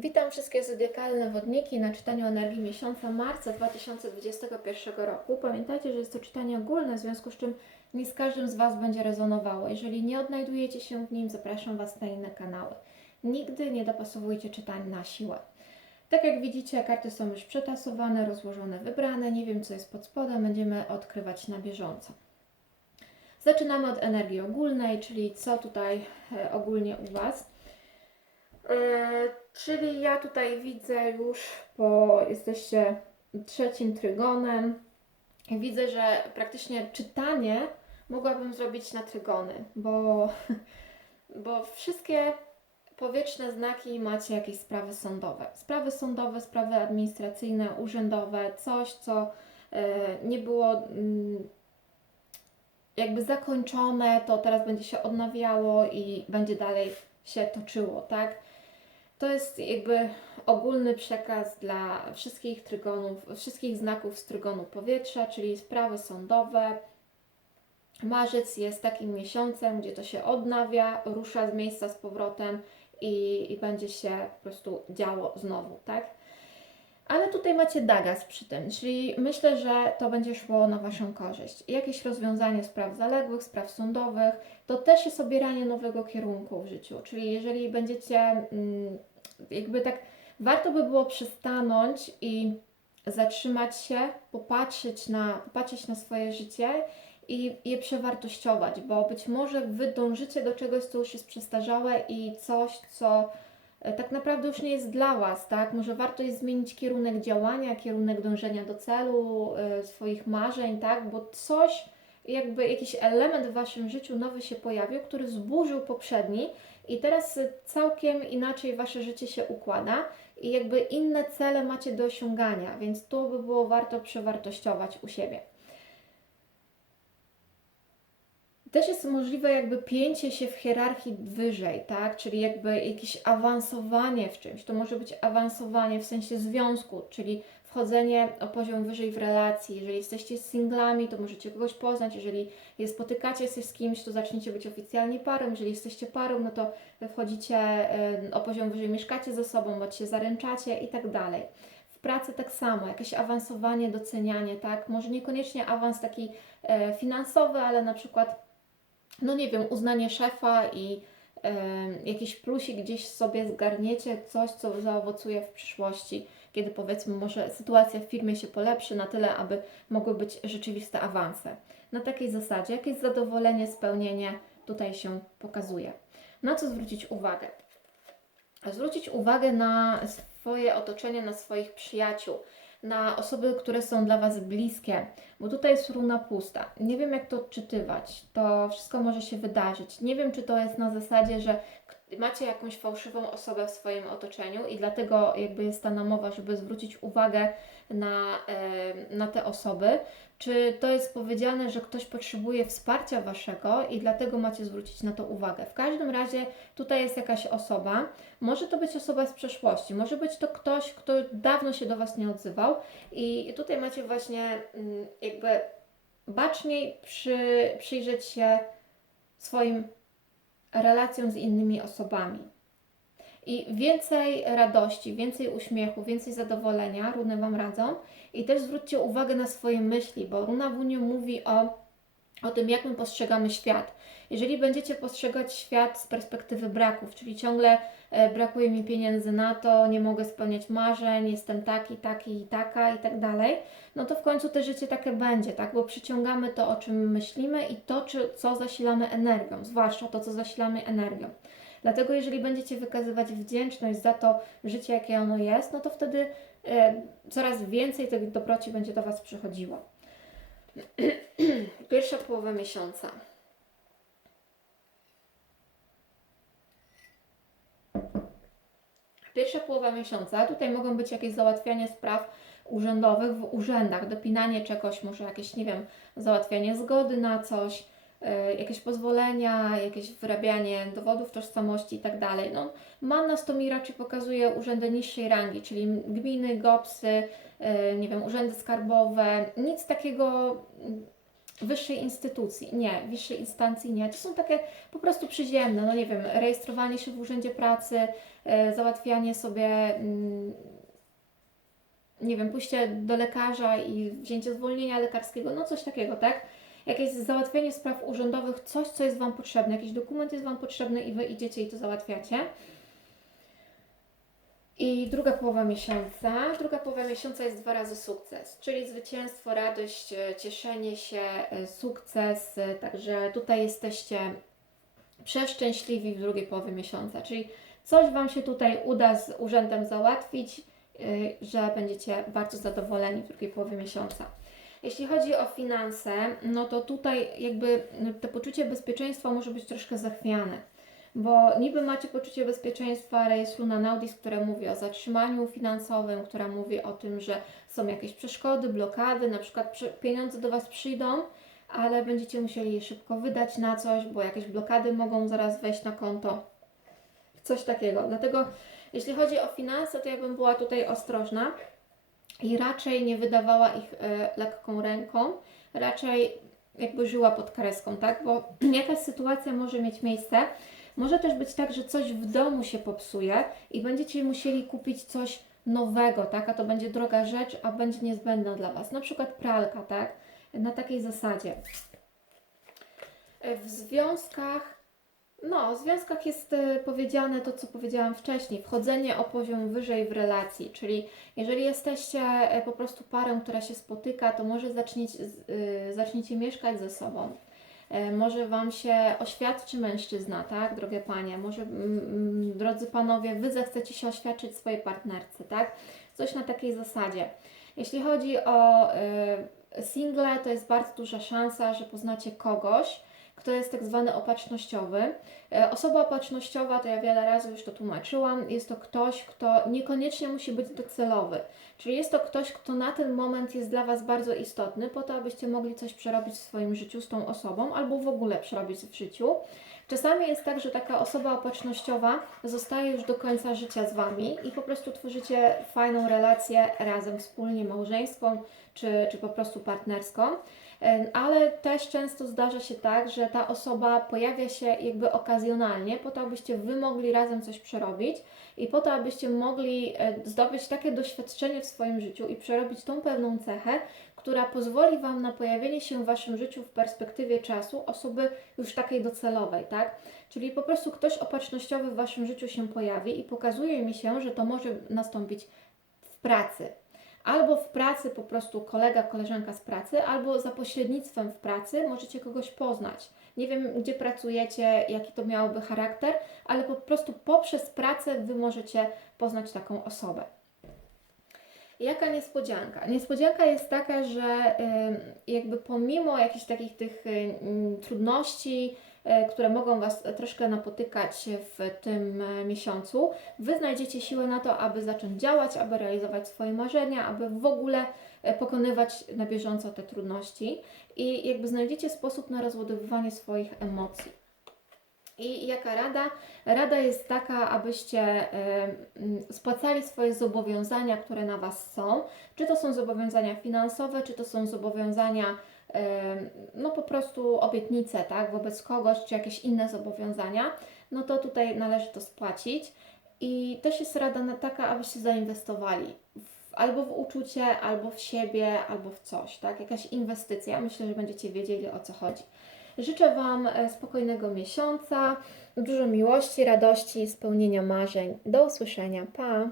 Witam wszystkie zodiakalne wodniki na czytaniu energii miesiąca marca 2021 roku. Pamiętajcie, że jest to czytanie ogólne, w związku z czym nie z każdym z Was będzie rezonowało. Jeżeli nie odnajdujecie się w nim, zapraszam Was na inne kanały. Nigdy nie dopasowujcie czytań na siłę. Tak jak widzicie, karty są już przetasowane, rozłożone, wybrane. Nie wiem, co jest pod spodem, będziemy odkrywać na bieżąco. Zaczynamy od energii ogólnej, czyli co tutaj e, ogólnie u Was. E, czyli ja tutaj widzę już, bo jesteście trzecim trygonem. Widzę, że praktycznie czytanie mogłabym zrobić na trygony, bo, bo wszystkie powietrzne znaki macie jakieś sprawy sądowe. Sprawy sądowe, sprawy administracyjne, urzędowe, coś, co e, nie było mm, jakby zakończone, to teraz będzie się odnawiało i będzie dalej się toczyło, tak? To jest jakby ogólny przekaz dla wszystkich trygonów, wszystkich znaków z trygonu powietrza, czyli sprawy sądowe. Marzec jest takim miesiącem, gdzie to się odnawia, rusza z miejsca z powrotem i, i będzie się po prostu działo znowu, tak? Ale tutaj macie Dagas przy tym, czyli myślę, że to będzie szło na Waszą korzyść. Jakieś rozwiązanie spraw zaległych, spraw sądowych, to też jest obieranie nowego kierunku w życiu. Czyli jeżeli będziecie, mm, jakby tak, warto by było przystanąć i zatrzymać się, popatrzeć na, popatrzeć na swoje życie i je przewartościować, bo być może Wy dążycie do czegoś, co już jest przestarzałe i coś, co tak naprawdę już nie jest dla Was, tak? Może warto jest zmienić kierunek działania, kierunek dążenia do celu, y, swoich marzeń, tak? Bo coś, jakby jakiś element w Waszym życiu nowy się pojawił, który zburzył poprzedni i teraz całkiem inaczej Wasze życie się układa i jakby inne cele macie do osiągania, więc to by było warto przewartościować u siebie. Też jest możliwe jakby pięcie się w hierarchii wyżej, tak? Czyli jakby jakieś awansowanie w czymś. To może być awansowanie w sensie związku, czyli wchodzenie o poziom wyżej w relacji. Jeżeli jesteście singlami, to możecie kogoś poznać. Jeżeli je spotykacie się z kimś, to zaczniecie być oficjalnie parą. Jeżeli jesteście parą, no to wchodzicie o poziom wyżej, mieszkacie ze sobą, bądź się zaręczacie i tak dalej. W pracy tak samo, jakieś awansowanie, docenianie, tak? Może niekoniecznie awans taki e, finansowy, ale na przykład no nie wiem, uznanie szefa i e, jakiś plusik gdzieś sobie zgarniecie, coś, co zaowocuje w przyszłości, kiedy powiedzmy może sytuacja w firmie się polepszy na tyle, aby mogły być rzeczywiste awanse. Na takiej zasadzie jakieś zadowolenie, spełnienie tutaj się pokazuje. Na co zwrócić uwagę? Zwrócić uwagę na swoje otoczenie, na swoich przyjaciół, na osoby, które są dla Was bliskie, bo tutaj jest runa pusta. Nie wiem, jak to odczytywać. To wszystko może się wydarzyć. Nie wiem, czy to jest na zasadzie, że macie jakąś fałszywą osobę w swoim otoczeniu i dlatego jakby jest ta namowa, żeby zwrócić uwagę na, na te osoby, czy to jest powiedziane, że ktoś potrzebuje wsparcia Waszego i dlatego macie zwrócić na to uwagę. W każdym razie tutaj jest jakaś osoba, może to być osoba z przeszłości, może być to ktoś, kto dawno się do Was nie odzywał i tutaj macie właśnie mm, jakby baczniej przy, przyjrzeć się swoim relacjom z innymi osobami. I więcej radości, więcej uśmiechu, więcej zadowolenia, runy Wam radzą. I też zwróćcie uwagę na swoje myśli, bo runa w Uniu mówi o, o tym, jak my postrzegamy świat. Jeżeli będziecie postrzegać świat z perspektywy braków, czyli ciągle e, brakuje mi pieniędzy na to, nie mogę spełniać marzeń, jestem taki, taki i taka i tak dalej, no to w końcu te życie takie będzie, tak? Bo przyciągamy to, o czym myślimy i to, czy, co zasilamy energią, zwłaszcza to, co zasilamy energią. Dlatego jeżeli będziecie wykazywać wdzięczność za to życie, jakie ono jest, no to wtedy e, coraz więcej tych dobroci będzie do Was przychodziło. Pierwsza połowa miesiąca. Pierwsza połowa miesiąca, tutaj mogą być jakieś załatwianie spraw urzędowych w urzędach, dopinanie czegoś, może jakieś, nie wiem, załatwianie zgody na coś, jakieś pozwolenia, jakieś wyrabianie dowodów tożsamości i tak dalej. No, Mannas to mi raczej pokazuje urzędy niższej rangi, czyli gminy, GOPSy, y, nie wiem, urzędy skarbowe, nic takiego wyższej instytucji. Nie, wyższej instancji nie. To są takie po prostu przyziemne, no nie wiem, rejestrowanie się w urzędzie pracy, e, załatwianie sobie, mm, nie wiem, pójście do lekarza i wzięcie zwolnienia lekarskiego, no coś takiego, tak? Jakieś załatwienie spraw urzędowych, coś, co jest Wam potrzebne, jakiś dokument jest Wam potrzebny i Wy idziecie i to załatwiacie. I druga połowa miesiąca. Druga połowa miesiąca jest dwa razy sukces, czyli zwycięstwo, radość, e, cieszenie się, e, sukces. e, Także tutaj jesteście przeszczęśliwi w drugiej połowie miesiąca, czyli coś Wam się tutaj uda z urzędem załatwić, że będziecie bardzo zadowoleni w drugiej połowie miesiąca. Jeśli chodzi o finanse, no to tutaj jakby to poczucie bezpieczeństwa może być troszkę zachwiane, bo niby macie poczucie bezpieczeństwa, ale jest Luna Naudis, która mówi o zatrzymaniu finansowym, która mówi o tym, że są jakieś przeszkody, blokady, na przykład przy- pieniądze do Was przyjdą, ale będziecie musieli je szybko wydać na coś, bo jakieś blokady mogą zaraz wejść na konto. Coś takiego. Dlatego jeśli chodzi o finanse, to ja bym była tutaj ostrożna i raczej nie wydawała ich e, lekką ręką, raczej jakby żyła pod kreską, tak? Bo jakaś sytuacja może mieć miejsce. Może też być tak, że coś w domu się popsuje i będziecie musieli kupić coś nowego, tak? A to będzie droga rzecz, a będzie niezbędna dla Was. Na przykład pralka, tak? Na takiej zasadzie. E, W związkach no, w związkach jest e, powiedziane to, co powiedziałam wcześniej, wchodzenie o poziom wyżej w relacji, czyli jeżeli jesteście e, po prostu parą, która się spotyka, to może zaczniecie, y, zaczniecie mieszkać ze sobą. E, Może Wam się oświadczy mężczyzna, tak, drogie panie? Może, drodzy panowie, Wy zechcecie się oświadczyć swojej partnerce, tak? Coś na takiej zasadzie. Jeśli chodzi o y, single, to jest bardzo duża szansa, że poznacie kogoś, kto jest tak zwany opatrznościowy. E, Osoba opatrznościowa, to ja wiele razy już to tłumaczyłam, jest to ktoś, kto niekoniecznie musi być docelowy. Czyli jest to ktoś, kto na ten moment jest dla Was bardzo istotny, po to, abyście mogli coś przerobić w swoim życiu z tą osobą, albo w ogóle przerobić w życiu. Czasami jest tak, że taka osoba opatrznościowa zostaje już do końca życia z Wami i po prostu tworzycie fajną relację razem, wspólnie małżeńską, czy, czy po prostu partnerską. Ale też często zdarza się tak, że ta osoba pojawia się jakby okazjonalnie, po to, abyście Wy mogli razem coś przerobić i po to, abyście mogli e, zdobyć takie doświadczenie w swoim życiu i przerobić tą pewną cechę, która pozwoli Wam na pojawienie się w Waszym życiu w perspektywie czasu osoby już takiej docelowej, tak? Czyli po prostu ktoś opatrznościowy w Waszym życiu się pojawi i pokazuje mi się, że to może nastąpić w pracy. Albo w pracy po prostu kolega, koleżanka z pracy, albo za pośrednictwem w pracy możecie kogoś poznać. Nie wiem, gdzie pracujecie, jaki to miałoby charakter, ale po prostu poprzez pracę Wy możecie poznać taką osobę. Jaka niespodzianka? Niespodzianka jest taka, że jakby pomimo jakichś takich tych trudności, y, które mogą Was troszkę napotykać w tym e, miesiącu, Wy znajdziecie siłę na to, aby zacząć działać, aby realizować swoje marzenia, aby w ogóle e, pokonywać na bieżąco te trudności i jakby znajdziecie sposób na rozładowywanie swoich emocji. I jaka rada? Rada jest taka, abyście e, spłacali swoje zobowiązania, które na Was są. Czy to są zobowiązania finansowe, czy to są zobowiązania, e, no po prostu obietnice, tak, wobec kogoś, czy jakieś inne zobowiązania, no to tutaj należy to spłacić. I też jest rada taka, abyście zainwestowali w, albo w uczucie, albo w siebie, albo w coś, tak? Jakaś inwestycja. Myślę, że będziecie wiedzieli o co chodzi. Życzę Wam e, spokojnego miesiąca, dużo miłości, radości, spełnienia marzeń. Do usłyszenia. Pa!